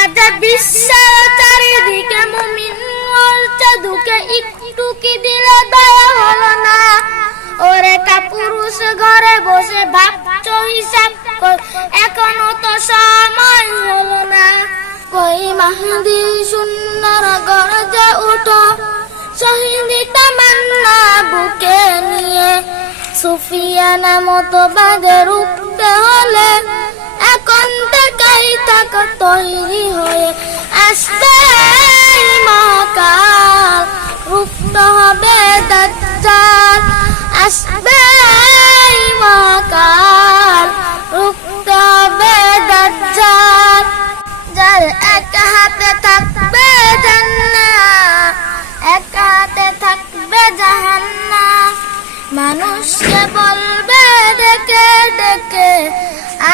আজ বিশ্বের চারিদিকে মুমিন মরছে দুঃখে, একটু কি দিলে দয়া হলো না? ওরে কাপুরুষ ঘরে বসে ভাবছো হিসাব, এখনো তো সময় হলো না। কই মাহদি সুন্নার গরজে উঠো, শহীদি তামান্না বুকে নিয়ে, সুফিয়ানা মতো বাদে রুখতে হলে এখন থেকেই থাক তৈরি হয়ে। আসবে মহাকাল, রুখতে হবে দাজ্জাল। আসবে মহাকাল, রুখতে হবে দাজ্জাল। যার এক হাতে থাকবে জান্নাত, এক হাতে থাকবে জাহান্নাম। মানুষকে বলবে ডেকে ডেকে,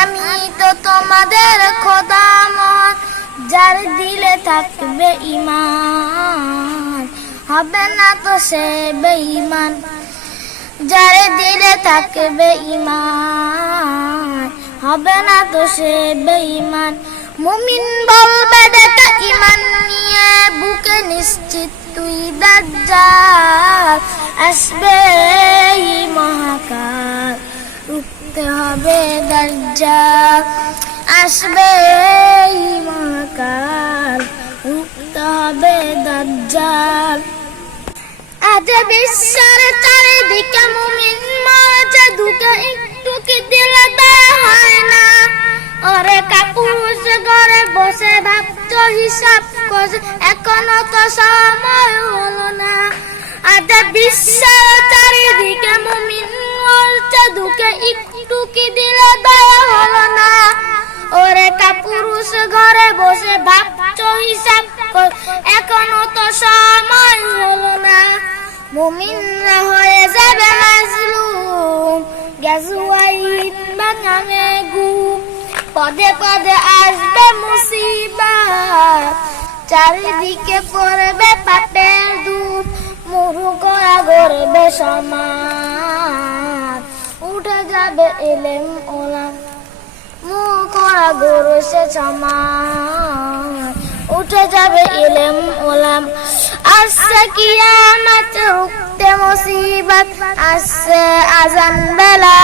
আমি তো তোমাদের খোদা মহান। যার দিলে থাকবে ঈমান, হবে না তো সে বেঈমান। যার দিলে থাকবে ঈমান, হবে না তো সে বেঈমান। মুমিন বলবে ডেকে ঈমান নিয়ে, বুকে নিশ্চিত তুই দাজ্জাল। আসবে মহাকাল, রুখতে হবে দাজ্জাল। আসবে মহাকাল, রুখতে হবে দাজ্জাল। আজ বিশ্বের চারিদিকে মুমিন মরছে দুঃখে, একটু কি দিলে দয়া হয় না? ওরে কাপুরুষ ঘরে বসে ভাবছো হিসাব করছে, এখনো তো সময় হলো না। আজ বিশ্বের চারিদিকে মুমিন মরছে দুঃখে, একটু কি দিলে দয়া হলো না? ওরে কাপুরুষ ঘরে বসে ভাবছো হিসাব করছে, এখনো তো সময় হলো না। মুমিনরা হয়ে যাবে মাজলুম, গাজওয়াইন বানাবে গুম। পদে পদে আসবে মুসিবত, চারিদিকে পড়বে পাপের ধূপ। মুরু করা গড়বে সমাজ, উঠে যাবে ইলম ওলাম। মুরু করা গড়ছে সমাজ, উঠে যাবে ইলম ওলাম। আসছে কিয়ামত, রুখতে মুসিবত। আসছে আজান বেলা,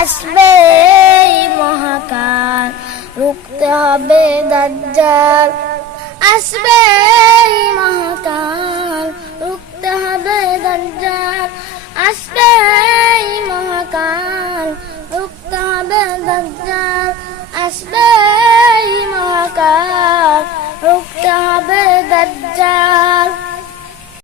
আসবে মহাকাল, রুখতে হবে দাজ্জাল। আসবে মহাকাল, রুখতে হবে দাজ্জাল। আসবে মহাকাল, রুখতে হবে দাজ্জাল। আসবে মহাকাল, রুখতে হবে দাজ্জাল।